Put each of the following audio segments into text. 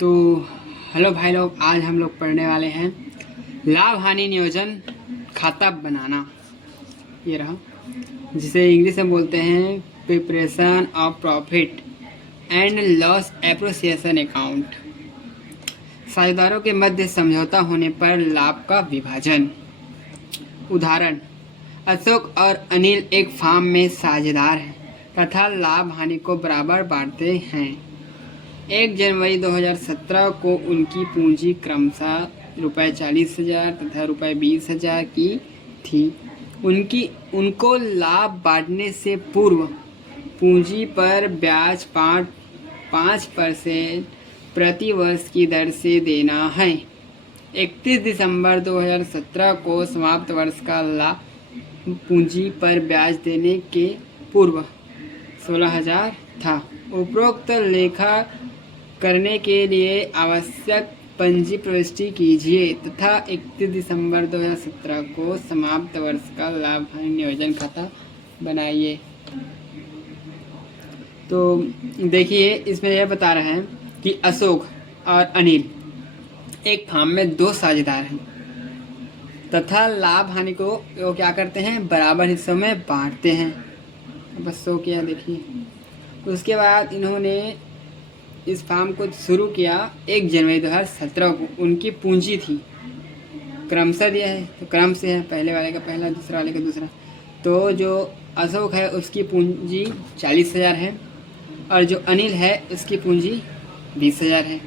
तो हेलो भाई लोग, आज हम लोग पढ़ने वाले हैं लाभ हानि नियोजन खाता बनाना। ये रहा, जिसे इंग्लिश में बोलते हैं preparation of profit and loss appropriation account. साझेदारों के मध्य समझौता होने पर लाभ का विभाजन। उदाहरण, अशोक और अनिल एक फार्म में साझेदार हैं तथा लाभ हानि को बराबर बांटते हैं। 1 जनवरी 2017 को उनकी पूंजी क्रमशः ₹40,000 तथा ₹20,000 की थी। उनको लाभ बांटने से पूर्व पूंजी पर ब्याज 5% प्रति वर्ष की दर से देना है। 31 दिसंबर 2017 को समाप्त वर्ष का लाभ पूंजी पर ब्याज देने के पूर्व 16,000 था। उपरोक्त लेखा करने के लिए आवश्यक पंजी प्रविष्टि कीजिए तथा 31 दिसंबर 2017 को समाप्त वर्ष का लाभ हानि नियोजन खाता बनाइए। तो देखिए, इसमें यह बता रहा है कि अशोक और अनिल एक फार्म में 2 साझेदार हैं तथा लाभ हानि को वो क्या करते हैं, बराबर हिस्सों में बांटते हैं। बस शो किया, देखिए। उसके बाद इन्होंने इस फार्म को शुरू किया 1 जनवरी 2017 को। उनकी पूंजी थी, क्रमशः दिया है तो क्रम से है, पहले वाले का पहला, दूसरा वाले का दूसरा। तो जो अशोक है उसकी पूंजी 40,000 है और जो अनिल है उसकी पूंजी 20,000 है।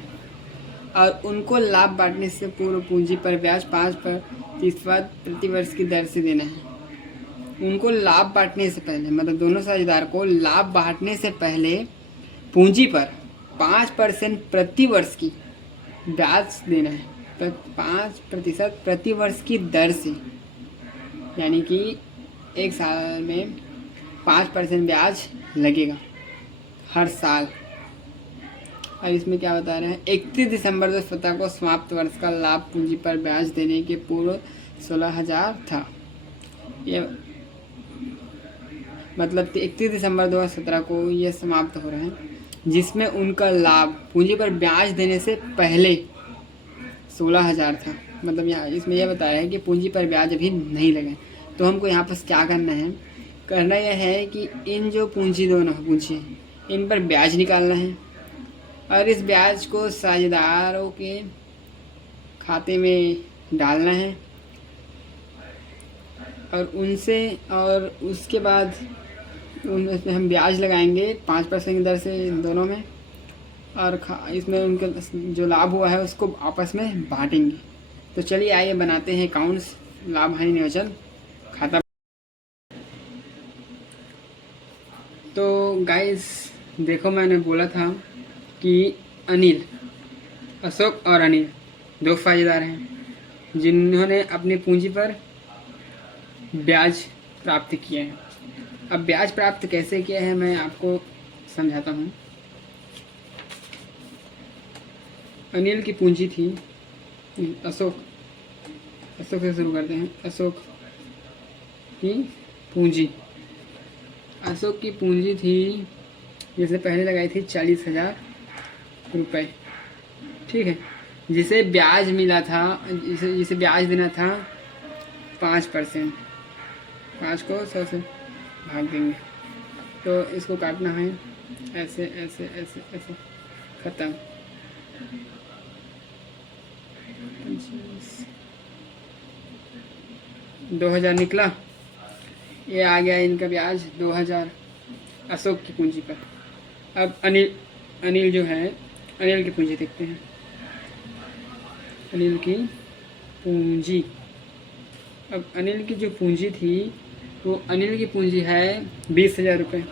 और उनको लाभ बांटने से पूर्व पूंजी पर ब्याज 5% प्रति वर्ष की दर से देना है। उनको लाभ बांटने से पहले, मतलब दोनों साझेदार को लाभ बांटने से पहले पूंजी पर 5% प्रति वर्ष की ब्याज देना है। 5% प्रति वर्ष की दर से, यानी कि 1 साल में 5% ब्याज लगेगा हर साल। और इसमें क्या बता रहे हैं, 31 दिसंबर 2017 को समाप्त वर्ष का लाभ पूंजी पर ब्याज देने के पूर्व 16,000 था। ये मतलब 31 दिसंबर 2017 को ये समाप्त हो रहा है, जिसमें उनका लाभ पूंजी पर ब्याज देने से पहले 16,000 था। मतलब यहाँ इसमें यह बता रहे हैं कि पूंजी पर ब्याज अभी नहीं लगे। तो हमको यहाँ पर क्या करना है, करना यह है कि इन जो दोनों पूंजी इन पर ब्याज निकालना है और इस ब्याज को साझेदारों के खाते में डालना है और उसके बाद उसमें हम ब्याज लगाएंगे 5% की दर से इन दोनों में, और इसमें उनका जो लाभ हुआ है उसको आपस में बांटेंगे। तो चलिए आइए बनाते हैं अकाउंट्स लाभ हानि नियोजन खाता। तो गाइस देखो, मैंने बोला था कि अशोक और अनिल 2 साझेदार हैं जिन्होंने अपनी पूंजी पर ब्याज प्राप्त किया है। अब ब्याज प्राप्त कैसे किया है मैं आपको समझाता हूँ। अनिल की पूंजी थी, अशोक से शुरू करते हैं। अशोक की पूंजी थी, जिसे पहले लगाई थी 40,000 रुपये, ठीक है। जिसे ब्याज मिला था, जिसे ब्याज देना था 5%। 5 को 100 से भाग देंगे तो इसको काटना है ऐसे ऐसे ऐसे ऐसे, खत्म। 2,000 निकला, ये आ गया इनका ब्याज 2,000 अशोक की पूंजी पर। अब अनिल जो है, अनिल की पूंजी देखते हैं। अनिल की पूंजी, अब अनिल की जो पूंजी थी वो अनिल की पूंजी है 20,000 रुपये,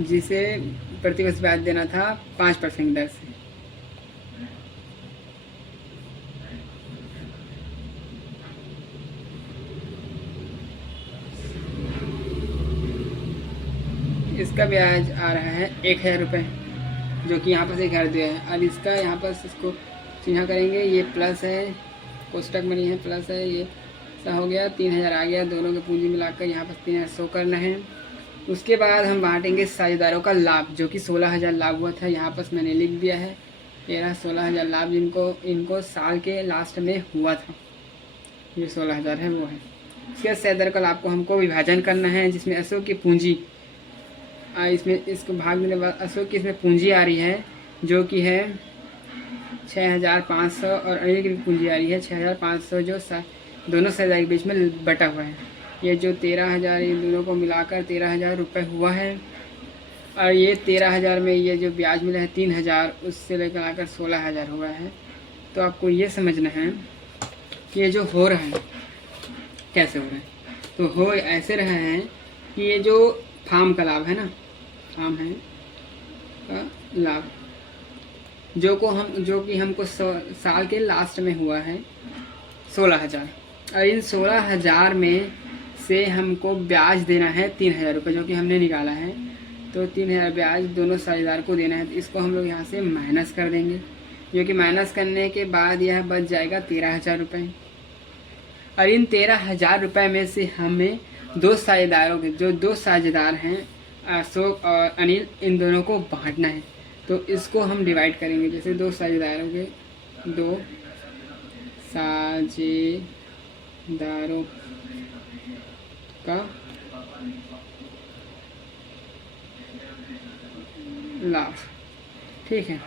जिसे प्रतिवर्ष ब्याज देना था 5% दर से। इसका ब्याज आ रहा है 1,000 रुपये, जो कि यहाँ पर से 1,000 दिया है। और इसका यहाँ पर इसको चिन्ह करेंगे, ये प्लस है, कोष्टक में नहीं है, प्लस है, ये ऐसा हो गया। 3,000 आ गया, दोनों की पूंजी मिलाकर यहाँ पर 3,000 शो करना है। उसके बाद हम बांटेंगे साझेदारों का लाभ, जो कि 16,000 लाभ हुआ था। यहाँ पर मैंने लिख दिया है, ये रहा 16,000 लाभ इनको साल के लास्ट में हुआ था। ये 16,000 है वो है। इसके बाद शेयरधारकों का लाभ को हमको विभाजन करना है, जिसमें अशोक की पूंजी इसमें इसको भाग देने के बाद अशोक की इसमें पूंजी आ रही है जो कि है 6,500 और अनिल की पूंजी आ रही है 6,500, जो दोनों शेयरधारकों के बीच में बटा हुआ है। ये जो 13,000 ये दोनों को मिलाकर 13,000 रुपये हुआ है। और ये 13,000 में ये जो ब्याज मिला है 3,000, उससे लेकर आकर 16,000 हुआ है। तो आपको ये समझना है कि ये जो हो रहा है कैसे हो रहा है। तो हो ऐसे रहा है कि ये जो फार्म का लाभ है ना, फार्म है का लाभ जो कि हमको साल के लास्ट में हुआ है 16,000, और इन 16,000 में से हमको ब्याज देना है 3,000 रुपये, जो कि हमने निकाला है। तो 3,000 ब्याज दोनों साझेदार को देना है। तो इसको हम लोग यहाँ से माइनस कर देंगे, जो कि माइनस करने के बाद यह बच जाएगा 13,000 रुपये। और इन 13,000 रुपये में से हमें दो साझेदारों के जो दो साझेदार हैं अशोक और अनिल, इन दोनों को बांटना है। तो इसको हम डिवाइड करेंगे, जैसे दो साझेदारों के दो साझेदारों का लाभ, ठीक है।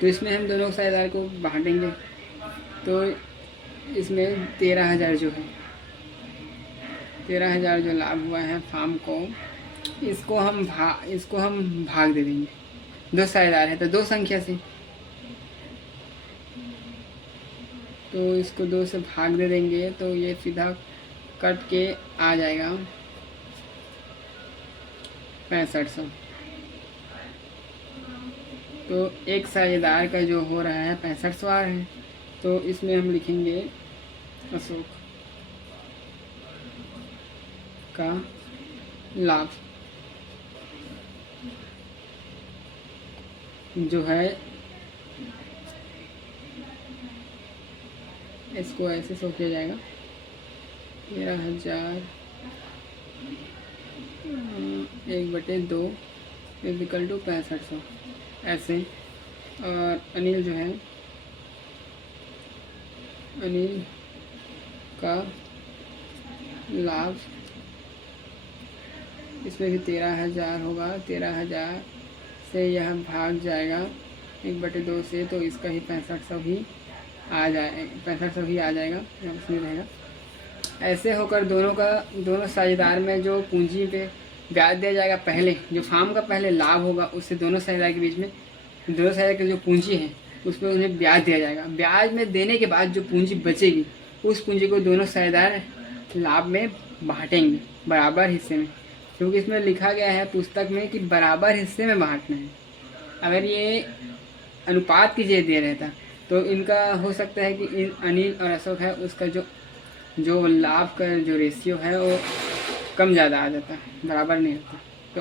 तो इसमें हम दोनों साझेदार को बांटेंगे। तो इसमें 13,000 जो है 13,000 जो लाभ हुआ है फार्म को, इसको हम भाग दे देंगे। दो साझेदार है तो दो संख्या से, तो इसको 2 से भाग दे देंगे। तो ये सीधा कट के आ जाएगा 6500। तो एक साझेदार का जो हो रहा है 6500 आ रहा है। तो इसमें हम लिखेंगे अशोक का लाभ जो है, इसको ऐसे शो किया जाएगा 13,000 1/2 इक्वल टू 6500 ऐसे। और अनिल जो है, अनिल का लाभ इसमें भी 13,000 होगा। 13,000 से यह भाग जाएगा 1/2 से, तो इसका ही 6500 ही आ जाएगा, इसमें रहेगा। ऐसे होकर दोनों साझेदार में जो पूंजी पे ब्याज दिया जाएगा, पहले जो फार्म का पहले लाभ होगा उससे दोनों साझेदार के बीच में, दोनों साझेदार की जो पूंजी है उसमें उन्हें ब्याज दिया जाएगा। ब्याज में देने के बाद जो पूंजी बचेगी उस पूंजी को दोनों साझेदार लाभ में बांटेंगे बराबर हिस्से में, क्योंकि इसमें लिखा गया है पुस्तक में कि बराबर हिस्से में बांटना है। अगर ये अनुपात की जगह दे रहता तो इनका हो सकता है कि अनिल और अशोक है उसका जो लाभ का जो रेशियो है वो कम ज़्यादा आ जाता, बराबर नहीं होता। तो